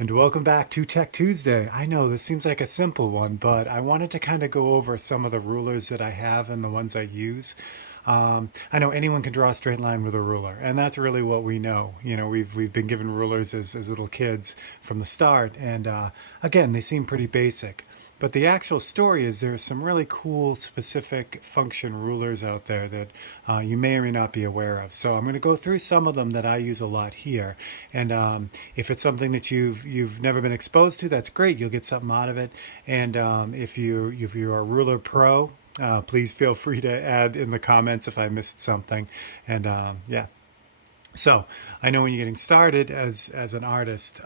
And welcome back to Tech Tuesday. I know this seems like a simple one, but I wanted to kind of go over some of the rulers that I have and the ones I use. I know anyone can draw a straight line with a ruler, and that's really what we know. You know, we've been given rulers as little kids from the start, and again, they seem pretty basic. But the actual story is there's some really cool specific function rulers out there that you may or may not be aware of. So I'm going to go through some of them that I use a lot here. And if it's something that you've never been exposed to, that's great. You'll get something out of it. And if you're a ruler pro, please feel free to add in the comments if I missed something. And yeah, so I know when you're getting started as an artist,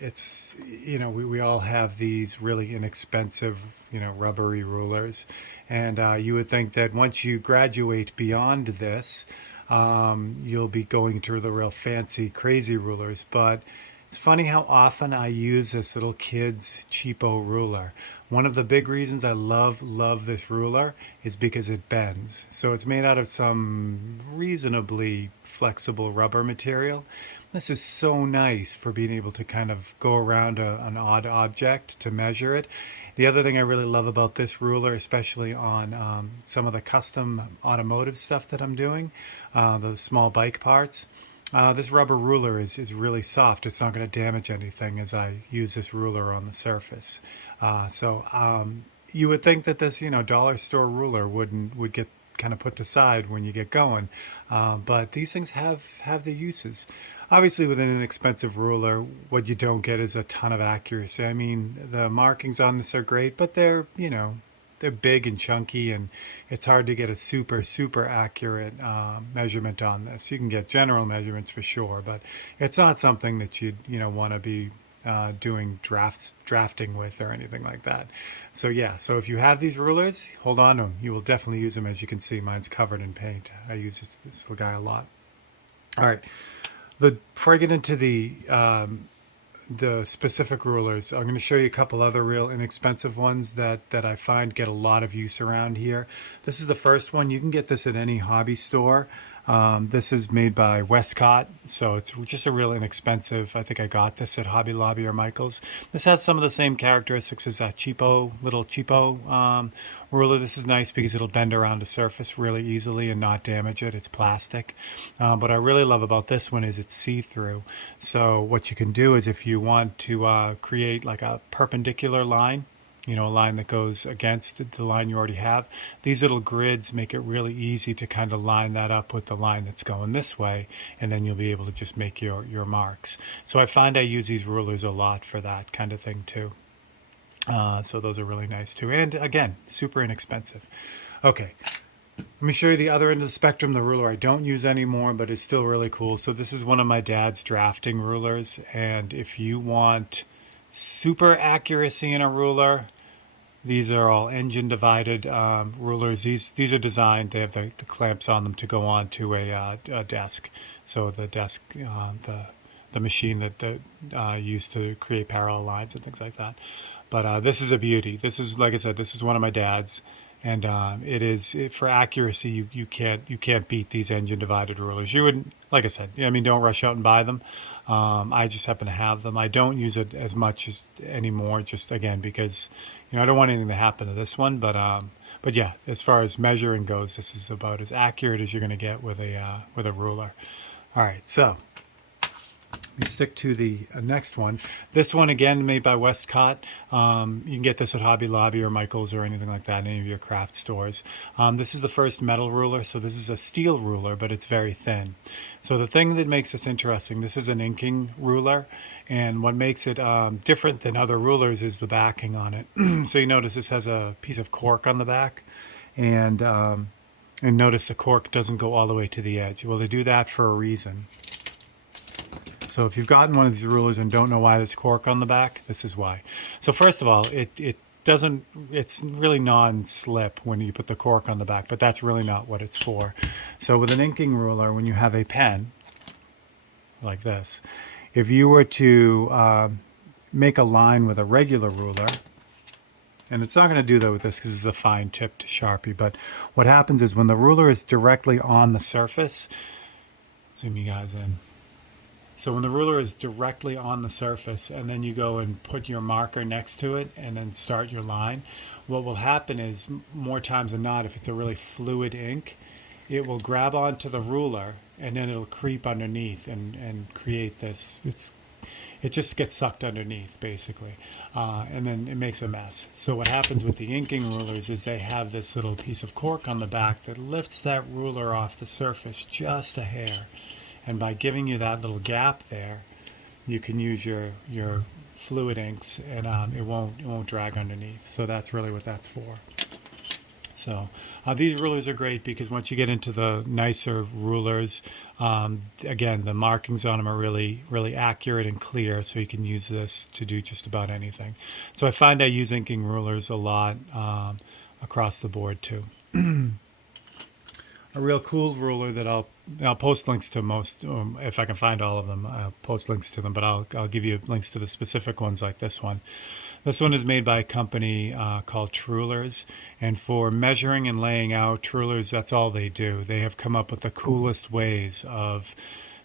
it's we all have these really inexpensive rubbery rulers, and you would think that once you graduate beyond this, you'll be going to the real fancy crazy rulers. But it's funny how often I use this little kid's cheapo ruler. One of the big reasons I love this ruler is because it bends. So it's made out of some reasonably flexible rubber material. This is so nice for being able to kind of go around an odd object to measure it. The other thing I really love about this ruler, especially on some of the custom automotive stuff that I'm doing, the small bike parts, this rubber ruler is really soft. It's not going to damage anything as I use this ruler on the surface. You would think that this, dollar store ruler would get kind of put aside when you get going, but these things have the uses. Obviously, with an inexpensive ruler, what you don't get is a ton of accuracy. I mean, the markings on this are great, but they're big and chunky, and it's hard to get a super accurate measurement on this. You can get general measurements for sure, but it's not something that you'd want to be doing drafting with or anything like that. So yeah, so if you have these rulers, hold on to them. You will definitely use them. As you can see, mine's covered in paint. I use this little guy a lot. All right, before I get into the specific rulers, I'm going to show you a couple other real inexpensive ones that I find get a lot of use around here. This is the first one. You can get this at any hobby store. This is made by Westcott, so it's just a real inexpensive. I think I got this at Hobby Lobby or Michael's. This has some of the same characteristics as that little cheapo ruler. This is nice because it'll bend around a surface really easily and not damage it. It's plastic. What I really love about this one is it's see-through. So what you can do is if you want to create like a perpendicular line, a line that goes against the line you already have. These little grids make it really easy to kind of line that up with the line that's going this way, and then you'll be able to just make your marks. So I find I use these rulers a lot for that kind of thing too. So those are really nice too. And again, super inexpensive. Okay. Let me show you the other end of the spectrum, the ruler I don't use anymore, but it's still really cool. So this is one of my dad's drafting rulers, and if you want super accuracy in a ruler, these are all engine divided rulers. These are designed. They have the clamps on them to go on to a desk. So the desk, the machine that used to create parallel lines and things like that. But this is a beauty. This is, like I said, this is one of my dad's, and for accuracy. You can't beat these engine divided rulers. You wouldn't, like I said. I mean, don't rush out and buy them. I just happen to have them. I don't use it as much anymore, just again because I don't want anything to happen to this one. But yeah, as far as measuring goes, this is about as accurate as you're going to get with a ruler. All right, so let me stick to the next one. This one, again, made by Westcott. You can get this at Hobby Lobby or Michael's or anything like that, any of your craft stores. This is the first metal ruler. So this is a steel ruler, but it's very thin. So the thing that makes this interesting, this is an inking ruler. And what makes it different than other rulers is the backing on it. So you notice this has a piece of cork on the back. And notice the cork doesn't go all the way to the edge. Well, they do that for a reason. So if you've gotten one of these rulers and don't know why there's cork on the back, this is why. So first of all, it's really non-slip when you put the cork on the back, but that's really not what it's for. So with an inking ruler, when you have a pen like this, if you were to make a line with a regular ruler, and it's not going to do that with this because it's a fine tipped Sharpie, but what happens is when the ruler is directly on the surface, zoom you guys in, So when the ruler is directly on the surface and then you go and put your marker next to it and then start your line, what will happen is more times than not, if it's a really fluid ink, it will grab onto the ruler and then it'll creep underneath and create this. It just gets sucked underneath basically, and then it makes a mess. So what happens with the inking rulers is they have this little piece of cork on the back that lifts that ruler off the surface just a hair, and by giving you that little gap there, you can use your fluid inks and it won't drag underneath. So that's really what that's for. So these rulers are great because once you get into the nicer rulers, again, the markings on them are really, really accurate and clear, so you can use this to do just about anything. So I find I use inking rulers a lot across the board too. A real cool ruler that I'll post links to most, if I can find all of them. I'll post links to them, but I'll give you links to the specific ones like this one. This one is made by a company called Trulers, and for measuring and laying out, Trulers, that's all they do. They have come up with the coolest ways of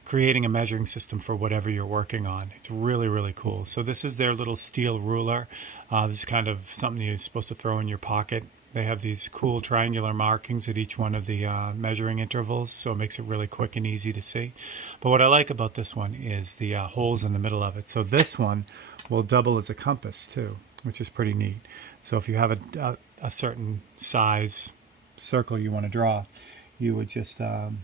creating a measuring system for whatever you're working on. It's really, really cool. So this is their little steel ruler. This is kind of something you're supposed to throw in your pocket. They have these cool triangular markings at each one of the measuring intervals, so it makes it really quick and easy to see. But what I like about this one is the holes in the middle of it. So this one will double as a compass too, which is pretty neat. So if you have a certain size circle you want to draw, you would just kind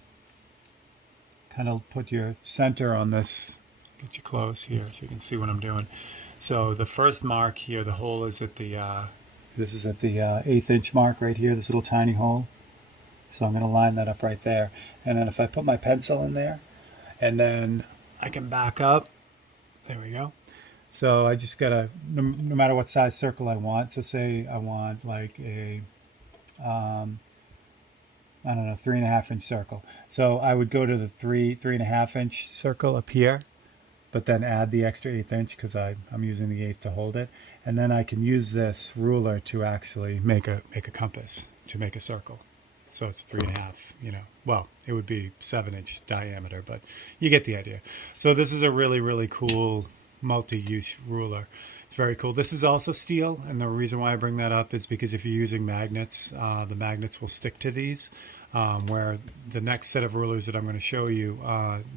of put your center on this. Get you close here so you can see what I'm doing. So the first mark here, the hole is at the this is at the 1/8 inch mark right here, this little tiny hole. So I'm going to line that up right there. And then if I put my pencil in there, and then I can back up, there we go. So I just got to, no matter what size circle I want, so say I want like a, I don't know, 3.5 inch circle. So I would go to the 3.5 inch circle up here, but then add the extra 1/8 inch because I'm using the 1/8 to hold it. And then I can use this ruler to actually make a compass, to make a circle. So it's 3.5, well, it would be 7-inch diameter, but you get the idea. So this is a really, really cool multi-use ruler. It's very cool. This is also steel, and the reason why I bring that up is because if you're using magnets, the magnets will stick to these, where the next set of rulers that I'm going to show you,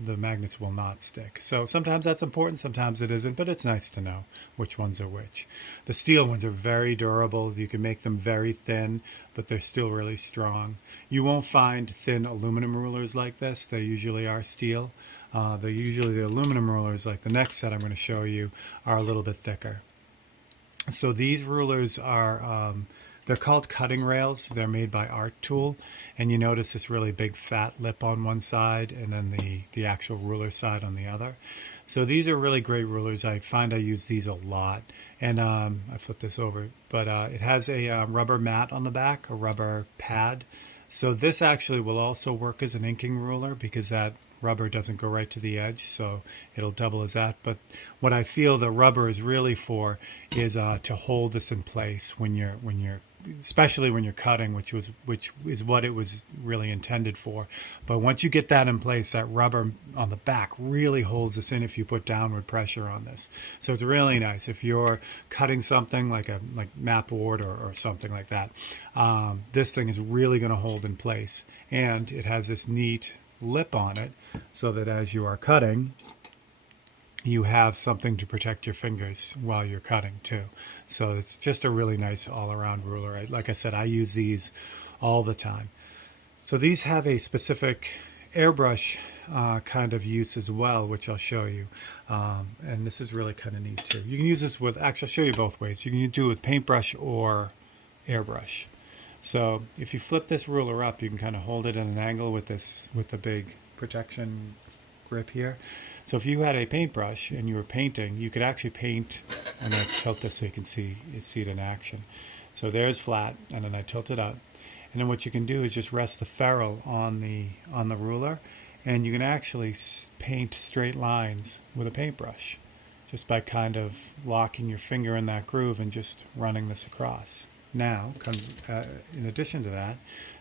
the magnets will not stick. So sometimes that's important, sometimes it isn't, but it's nice to know which ones are which. The steel ones are very durable. You can make them very thin, but they're still really strong. You won't find thin aluminum rulers like this. They usually are steel. The aluminum rulers, like the next set I'm going to show you, are a little bit thicker. So these rulers are, they're called cutting rails. They're made by Art Tool, and you notice this really big fat lip on one side and then the actual ruler side on the other. So these are really great rulers. I find I use these a lot. And I flip this over, but it has a rubber mat on the back, a rubber pad. So this actually will also work as an inking ruler because that rubber doesn't go right to the edge, so it'll double as that. But what I feel the rubber is really for is to hold this in place when you're especially when you're cutting, which is what it was really intended for. But once you get that in place, that rubber on the back really holds this in if you put downward pressure on this. So it's really nice if you're cutting something like map board or something like that. This thing is really going to hold in place, and it has this neat lip on it so that as you are cutting, you have something to protect your fingers while you're cutting too. So it's just a really nice all-around ruler. Like I said, I use these all the time. So these have a specific airbrush kind of use as well, which I'll show you. And this is really kind of neat too. You can use this with, actually I'll show you both ways. You can do it with paintbrush or airbrush. So if you flip this ruler up, you can kind of hold it at an angle with the big protection grip here. So if you had a paintbrush and you were painting, you could actually paint, and I tilt this so you can see it in action. So there's flat, and then I tilt it up. And then what you can do is just rest the ferrule on the ruler, and you can actually paint straight lines with a paintbrush just by kind of locking your finger in that groove and just running this across. now, in addition to that,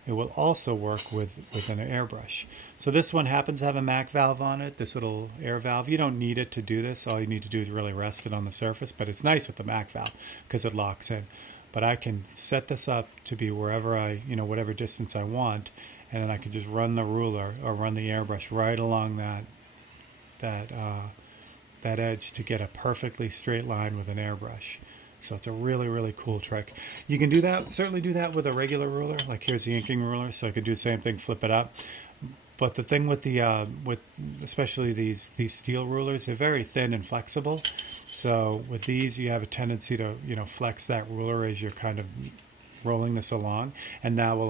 it will also work with an airbrush. So this one happens to have a MAC valve on it, this little air valve. You don't need it to do this. All you need to do is really rest it on the surface, but it's nice with the MAC valve because it locks in. But I can set this up to be wherever whatever distance I want, and then I can just run the ruler or run the airbrush right along that edge to get a perfectly straight line with an airbrush. So it's a really, really cool trick. You can do that, certainly do that with a regular ruler. Like here's the inking ruler, so I could do the same thing, flip it up. But the thing with with especially these steel rulers, they're very thin and flexible. So with these, you have a tendency to flex that ruler as you're kind of rolling this along, and that will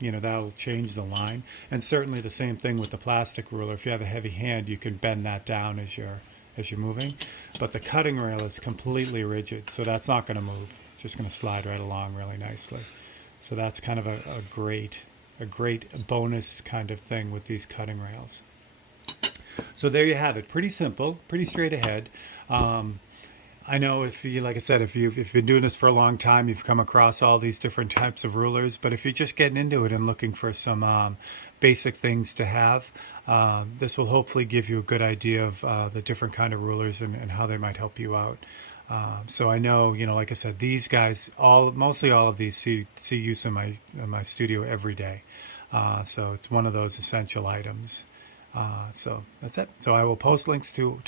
that'll change the line. And certainly the same thing with the plastic ruler. If you have a heavy hand, you can bend that down as you're moving. But the cutting rail is completely rigid, so that's not going to move. It's just going to slide right along really nicely. So that's kind of a great bonus kind of thing with these cutting rails. So there you have it. Pretty simple, pretty straight ahead. I know if you, like I said, if you've been doing this for a long time, you've come across all these different types of rulers. But if you're just getting into it and looking for some basic things to have, this will hopefully give you a good idea of the different kind of rulers and how they might help you out. So I know, like I said, these guys, mostly all of these see use in my studio every day. So it's one of those essential items. So that's it. So I will post links to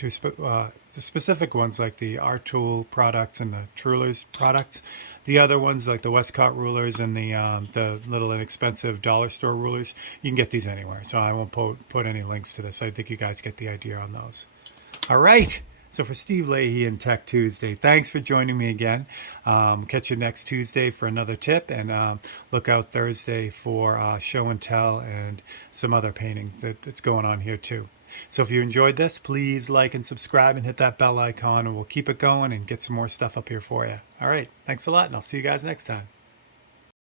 the specific ones like the Art Tool products and the Trulers products. The other ones like the Westcott rulers and the little inexpensive dollar store rulers, you can get these anywhere. So I won't put any links to this. I think you guys get the idea on those. All right. So for Steve Leahy and Tech Tuesday, thanks for joining me again. Catch you next Tuesday for another tip, and look out Thursday for show and tell and some other painting that's going on here too. So if you enjoyed this, please like and subscribe and hit that bell icon, and we'll keep it going and get some more stuff up here for you. All right, thanks a lot, and I'll see you guys next time.